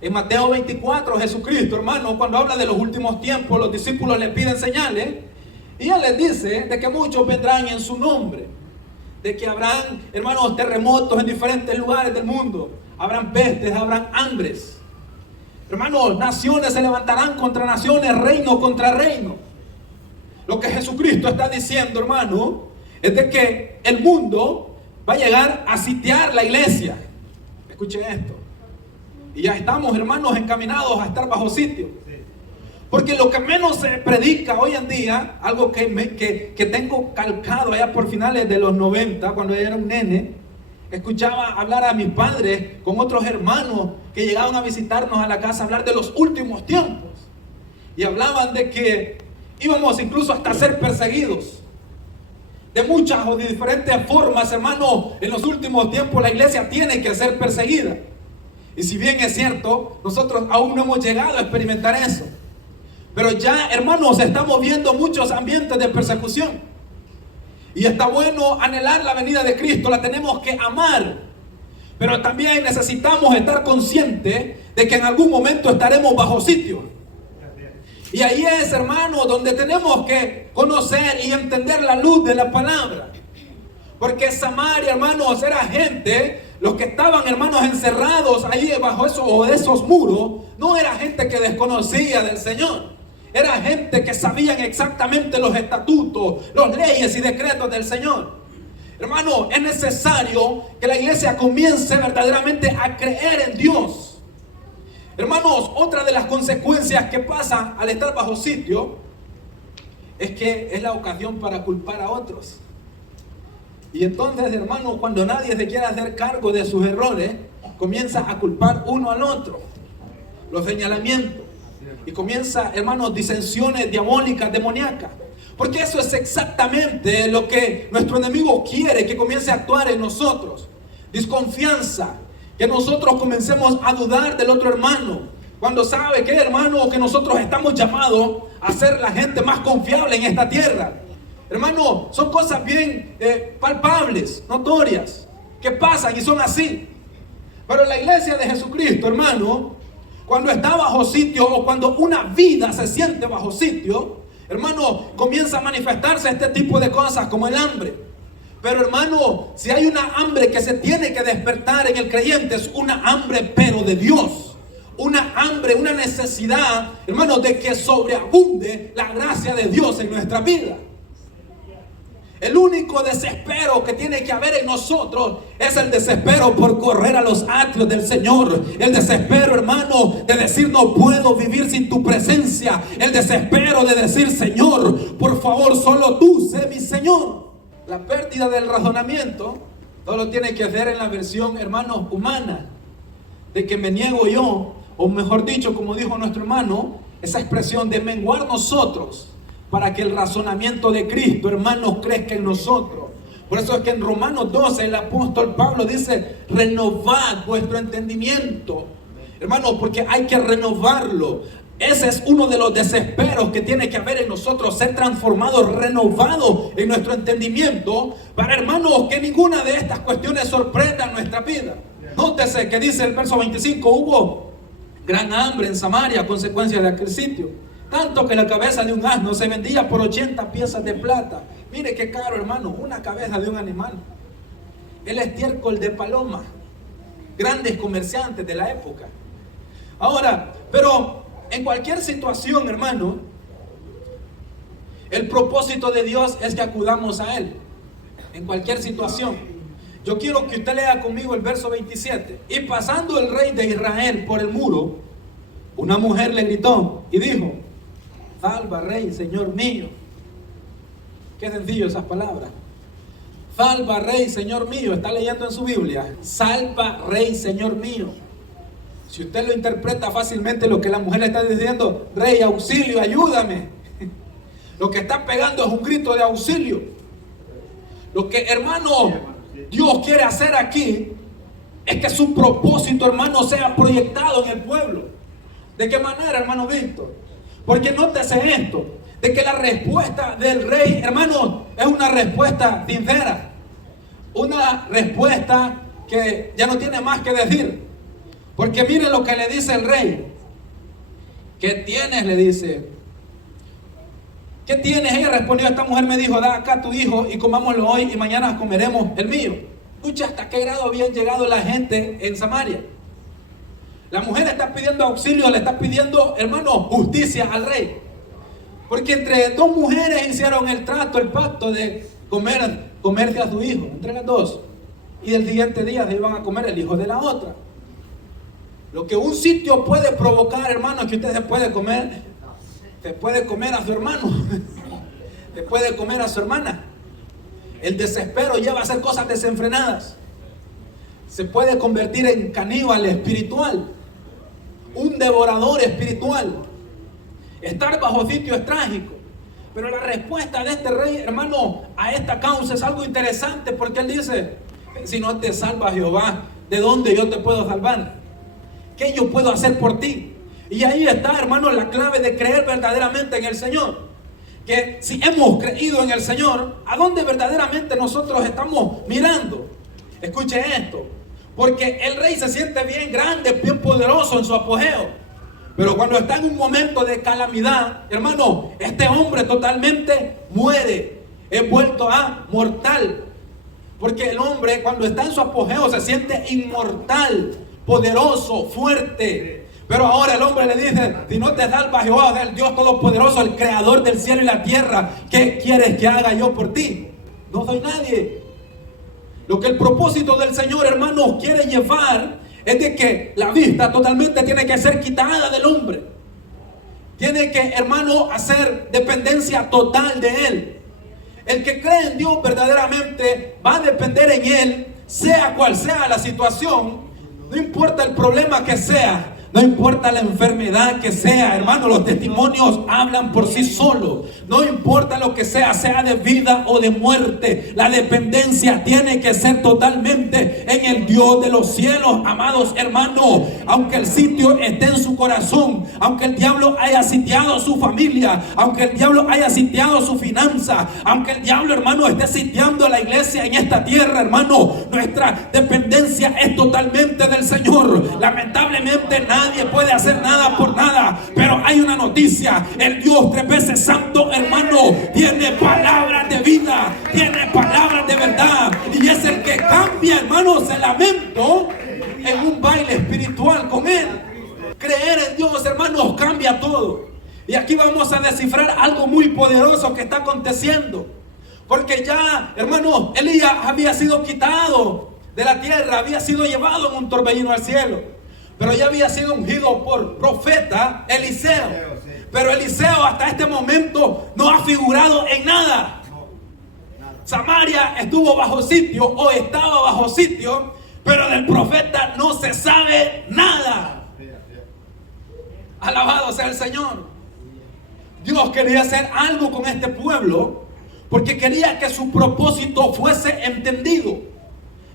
En Mateo 24, Jesucristo, hermano, cuando habla de los últimos tiempos, los discípulos le piden señales. Y Él les dice de que muchos vendrán en su nombre. De que habrán, hermanos, terremotos en diferentes lugares del mundo. Habrán pestes, habrán hambres. Hermanos, naciones se levantarán contra naciones, reino contra reino. Lo que Jesucristo está diciendo, hermano, es de que el mundo va a llegar a sitiar la iglesia. Escuchen esto. Y ya estamos, hermanos, encaminados a estar bajo sitio. Porque lo que menos se predica hoy en día, algo que tengo calcado allá por finales de los 90, cuando yo era un nene, escuchaba hablar a mis padres con otros hermanos que llegaban a visitarnos a la casa, hablar de los últimos tiempos. Y hablaban de que íbamos incluso hasta ser perseguidos. De muchas o de diferentes formas, hermano, en los últimos tiempos la iglesia tiene que ser perseguida. Y si bien es cierto, nosotros aún no hemos llegado a experimentar eso. Pero ya, hermanos, estamos viendo muchos ambientes de persecución. Y está bueno anhelar la venida de Cristo, la tenemos que amar. Pero también necesitamos estar conscientes de que en algún momento estaremos bajo sitio. Y ahí es, hermano, donde tenemos que conocer y entender la luz de la palabra. Porque Samaria, hermanos, era gente, los que estaban, hermanos, encerrados ahí bajo esos muros, no era gente que desconocía del Señor. Era gente que sabían exactamente los estatutos, las leyes y decretos del Señor. Hermano, es necesario que la iglesia comience verdaderamente a creer en Dios. Hermanos, otra de las consecuencias que pasa al estar bajo sitio es que es la ocasión para culpar a otros. Y entonces, hermano, cuando nadie se quiere hacer cargo de sus errores, comienza a culpar uno al otro. Los señalamientos. Y comienza, hermanos, disensiones diabólicas, demoníacas. Porque eso es exactamente lo que nuestro enemigo quiere que comience a actuar en nosotros. Desconfianza. Que nosotros comencemos a dudar del otro hermano. Cuando sabe que, hermano, que nosotros estamos llamados a ser la gente más confiable en esta tierra. Hermano, son cosas bien palpables, notorias, que pasan y son así. Pero la iglesia de Jesucristo, hermano, cuando está bajo sitio o cuando una vida se siente bajo sitio, hermano, comienza a manifestarse este tipo de cosas como el hambre. Pero hermano, si hay una hambre que se tiene que despertar en el creyente, es una hambre pero de Dios. Una hambre, una necesidad, hermano, de que sobreabunde la gracia de Dios en nuestra vida. El único desespero que tiene que haber en nosotros es el desespero por correr a los atrios del Señor. El desespero, hermano, de decir no puedo vivir sin tu presencia. El desespero de decir, Señor, por favor, solo tú sé mi Señor. La pérdida del razonamiento, todo lo tiene que hacer en la versión, hermano, humana. De que me niego yo, o mejor dicho, como dijo nuestro hermano, esa expresión de menguar nosotros. Para que el razonamiento de Cristo, hermanos, crezca en nosotros. Por eso es que en Romanos 12 el apóstol Pablo dice, renovad vuestro entendimiento. Hermanos, porque hay que renovarlo. Ese es uno de los desesperos que tiene que haber en nosotros, ser transformados, renovados en nuestro entendimiento. Para, hermanos, que ninguna de estas cuestiones sorprenda nuestra vida. Nótese que dice el verso 25, hubo gran hambre en Samaria a consecuencia de aquel sitio. Tanto que la cabeza de un asno se vendía por 80 piezas de plata. Mire qué caro, hermano, una cabeza de un animal. El estiércol de paloma. Grandes comerciantes de la época. Ahora, pero en cualquier situación, hermano, el propósito de Dios es que acudamos a Él. En cualquier situación. Yo quiero que usted lea conmigo el verso 27. Y pasando el rey de Israel por el muro, una mujer le gritó y dijo, salva, rey, Señor mío. Qué sencillo esas palabras. Salva, rey, Señor mío. Está leyendo en su Biblia. Salva, rey, Señor mío. Si usted lo interpreta fácilmente, lo que la mujer le está diciendo, rey, auxilio, ayúdame. Lo que está pegando es un grito de auxilio. Lo que, hermano, Dios quiere hacer aquí es que su propósito, hermano, sea proyectado en el pueblo. ¿De qué manera, hermano Víctor? Porque nótese esto, de que la respuesta del rey, hermano, es una respuesta sincera. Una respuesta que ya no tiene más que decir. Porque miren lo que le dice el rey. ¿Qué tienes? Le dice. ¿Qué tienes? Ella respondió, esta mujer me dijo, da acá tu hijo y comámoslo hoy y mañana comeremos el mío. Escucha hasta qué grado habían llegado la gente en Samaria. La mujer está pidiendo auxilio, le está pidiendo, hermano, justicia al rey. Porque entre dos mujeres hicieron el trato, el pacto de comerse a su hijo, entre las dos. Y el siguiente día se iban a comer el hijo de la otra. Lo que un sitio puede provocar, hermano, es que usted se puede comer a su hermano, se puede comer a su hermana. El desespero lleva a hacer cosas desenfrenadas. Se puede convertir en caníbal espiritual, un devorador espiritual. Estar bajo sitio es trágico. Pero la respuesta de este rey, hermano, a esta causa es algo interesante, porque él dice, si no te salva Jehová, ¿de dónde yo te puedo salvar? ¿Qué yo puedo hacer por ti? Y ahí está, hermano, la clave de creer verdaderamente en el Señor. Que si hemos creído en el Señor, ¿a dónde verdaderamente nosotros estamos mirando? Escuche esto. Porque el rey se siente bien grande, bien poderoso en su apogeo. Pero cuando está en un momento de calamidad, hermano, este hombre totalmente muere. Es vuelto a mortal. Porque el hombre cuando está en su apogeo se siente inmortal, poderoso, fuerte. Pero ahora el hombre le dice, si no te salva Jehová, o sea, el Dios Todopoderoso, el creador del cielo y la tierra, ¿qué quieres que haga yo por ti? No soy nadie. Lo que el propósito del Señor, hermanos, quiere llevar es de que la vista totalmente tiene que ser quitada del hombre. Tiene que, hermano, hacer dependencia total de Él. El que cree en Dios verdaderamente va a depender en Él, sea cual sea la situación, no importa el problema que sea. No importa la enfermedad que sea, hermano, los testimonios hablan por sí solos. No importa lo que sea de vida o de muerte. La dependencia tiene que ser totalmente en el Dios de los cielos, amados hermanos. Aunque el sitio esté en su corazón, aunque el diablo haya sitiado su familia, aunque el diablo haya sitiado su finanza, aunque el diablo, hermano, esté sitiando a la iglesia en esta tierra, hermano, nuestra dependencia es totalmente del Señor. Lamentablemente nadie puede hacer nada por nada, pero hay una noticia: el Dios tres veces santo, hermano, tiene palabras de vida, tiene palabras de verdad, y es el que cambia, hermanos, el lamento en un baile espiritual con Él. Creer en Dios, hermanos, cambia todo. Y aquí vamos a descifrar algo muy poderoso que está aconteciendo, porque ya, hermanos, Elías había sido quitado de la tierra, había sido llevado en un torbellino al cielo, pero ya había sido ungido por profeta Eliseo. Pero Eliseo hasta este momento no ha figurado en nada. Samaria estuvo bajo sitio o estaba bajo sitio, pero del profeta no se sabe nada. Alabado sea el Señor. Dios quería hacer algo con este pueblo, porque quería que su propósito fuese entendido.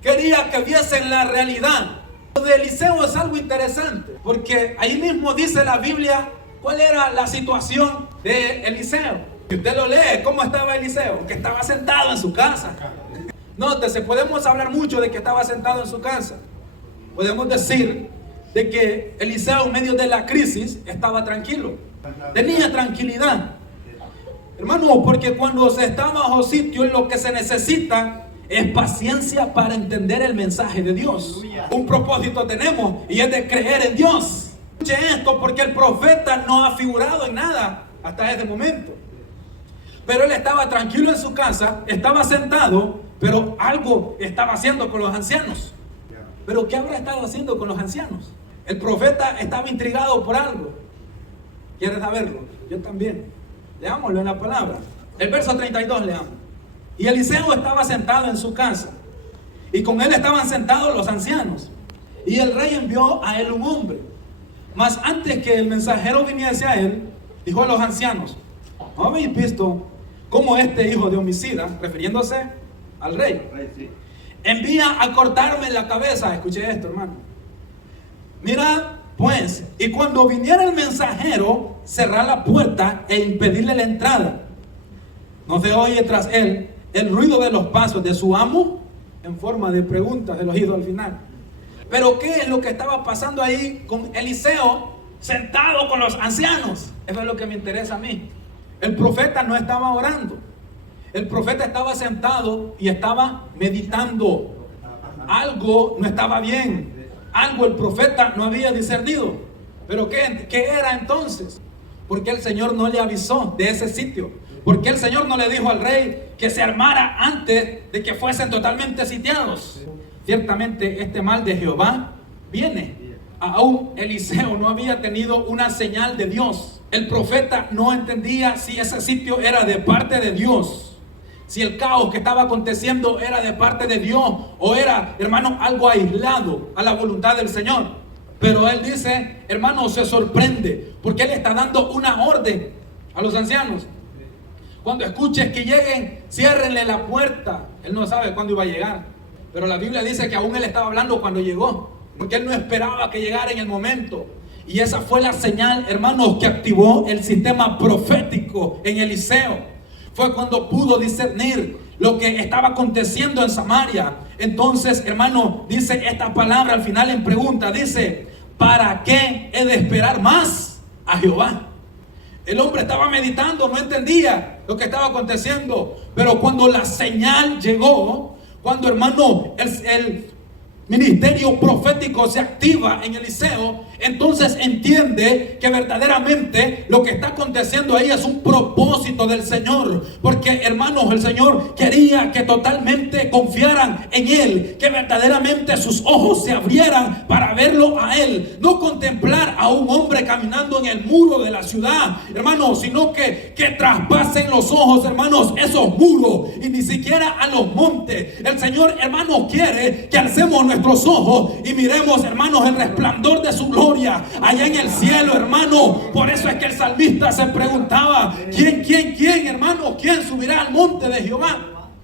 Quería que viesen la realidad. Lo de Eliseo es algo interesante, porque ahí mismo dice la Biblia cuál era la situación de Eliseo. Si usted lo lee, ¿cómo estaba Eliseo? Que estaba sentado en su casa. Nótese, podemos hablar mucho de que estaba sentado en su casa. Podemos decir de que Eliseo, en medio de la crisis, estaba tranquilo. Tenía tranquilidad. Hermano, porque cuando se está bajo sitio, lo que se necesita es paciencia para entender el mensaje de Dios. Un propósito tenemos, y es de creer en Dios. Escuche esto, porque el profeta no ha figurado en nada hasta ese momento. Pero él estaba tranquilo en su casa, estaba sentado, pero algo estaba haciendo con los ancianos. ¿Pero qué habrá estado haciendo con los ancianos? El profeta estaba intrigado por algo. ¿Quieres saberlo? Yo también. Leámoslo en la palabra. El verso 32 leamos. Y Eliseo estaba sentado en su casa, y con él estaban sentados los ancianos. Y el rey envió a él un hombre. Mas antes que el mensajero viniese a él, dijo a los ancianos: ¿no habéis visto cómo este hijo de homicida, refiriéndose al rey, envía a cortarme la cabeza? Escuche esto, hermano. Mirad pues, y cuando viniera el mensajero, cerrar la puerta e impedirle la entrada. No se oye tras él el ruido de los pasos de su amo, en forma de preguntas, del oído al final. Pero ¿qué es lo que estaba pasando ahí con Eliseo sentado con los ancianos? Eso es lo que me interesa a mí. El profeta no estaba orando. El profeta estaba sentado y estaba meditando. Algo no estaba bien. Algo el profeta no había discernido. ¿Pero qué era entonces? ¿Por qué el Señor no le avisó de ese sitio? ¿Por qué el Señor no le dijo al rey que se armara antes de que fuesen totalmente sitiados? Ciertamente este mal de Jehová viene. Aún Eliseo no había tenido una señal de Dios. El profeta no entendía si ese sitio era de parte de Dios, si el caos que estaba aconteciendo era de parte de Dios o era, hermano, algo aislado a la voluntad del Señor. Pero él dice, hermano, se sorprende porque él está dando una orden a los ancianos. Cuando escuches que lleguen, ciérrenle la puerta. Él no sabe cuándo iba a llegar, pero la Biblia dice que aún él estaba hablando cuando llegó, porque él no esperaba que llegara en el momento. Y esa fue la señal, hermanos, que activó el sistema profético en Eliseo. Fue cuando pudo discernir lo que estaba aconteciendo en Samaria. Entonces, hermano, dice esta palabra al final en pregunta, dice, ¿para qué he de esperar más a Jehová? El hombre estaba meditando, no entendía lo que estaba aconteciendo, pero cuando la señal llegó, cuando, hermano, el ministerio profético se activa en Eliseo, entonces entiende que verdaderamente lo que está aconteciendo ahí es un propósito del Señor. Porque, hermanos, el Señor quería que totalmente confiaran en Él, que verdaderamente sus ojos se abrieran para verlo a Él, no contemplar a un hombre caminando en el muro de la ciudad, hermanos, sino que traspasen los ojos, hermanos, esos muros y ni siquiera a los montes. El Señor, hermanos, quiere que alcemos nuestros ojos y miremos, hermanos, el resplandor de su gloria allá en el cielo, hermano. Por eso es que el salmista se preguntaba, ¿quién, hermano? ¿Quién subirá al monte de Jehová?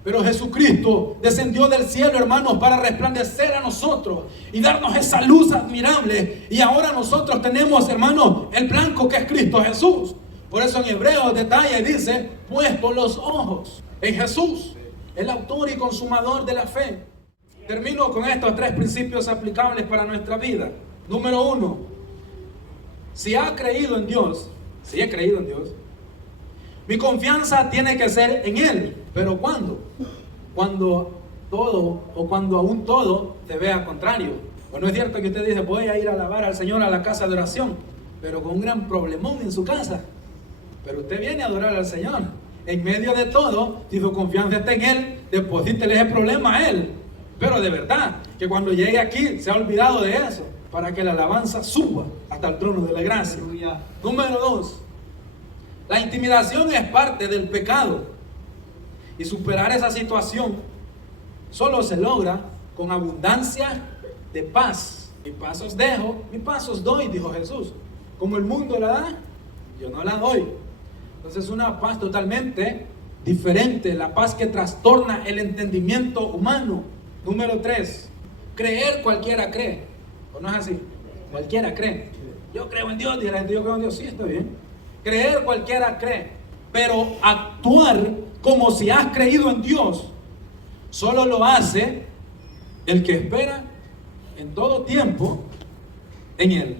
Pero Jesucristo descendió del cielo, hermanos, para resplandecer a nosotros y darnos esa luz admirable. Y ahora nosotros tenemos, hermanos, el blanco que es Cristo Jesús. Por eso en Hebreos detalla y dice, puesto los ojos en Jesús, el autor y consumador de la fe. Termino con estos 3 principios aplicables para nuestra vida. Número 1, si he creído en Dios, mi confianza tiene que ser en Él. ¿Pero cuándo? Cuando todo o cuando aún todo te vea contrario. ¿O no es cierto que usted dice, voy a ir a alabar al Señor a la casa de oración, pero con un gran problemón en su casa? Pero usted viene a adorar al Señor. En medio de todo, si su confianza está en Él, deposítele ese problema a Él. Pero de verdad, que cuando llegue aquí se ha olvidado de eso, para que la alabanza suba hasta el trono de la gracia. Número 2, la intimidación es parte del pecado. Y superar esa situación solo se logra con abundancia de paz. Mi paz os dejo, mi paz os doy, dijo Jesús. Como el mundo la da, yo no la doy. Entonces una paz totalmente diferente, la paz que trastorna el entendimiento humano. Número 3, creer cualquiera cree. ¿O no es así? Cualquiera cree. Yo creo en Dios, dice la gente, yo creo en Dios. Sí, está bien. Creer cualquiera cree. Pero actuar como si has creído en Dios, solo lo hace el que espera en todo tiempo en Él.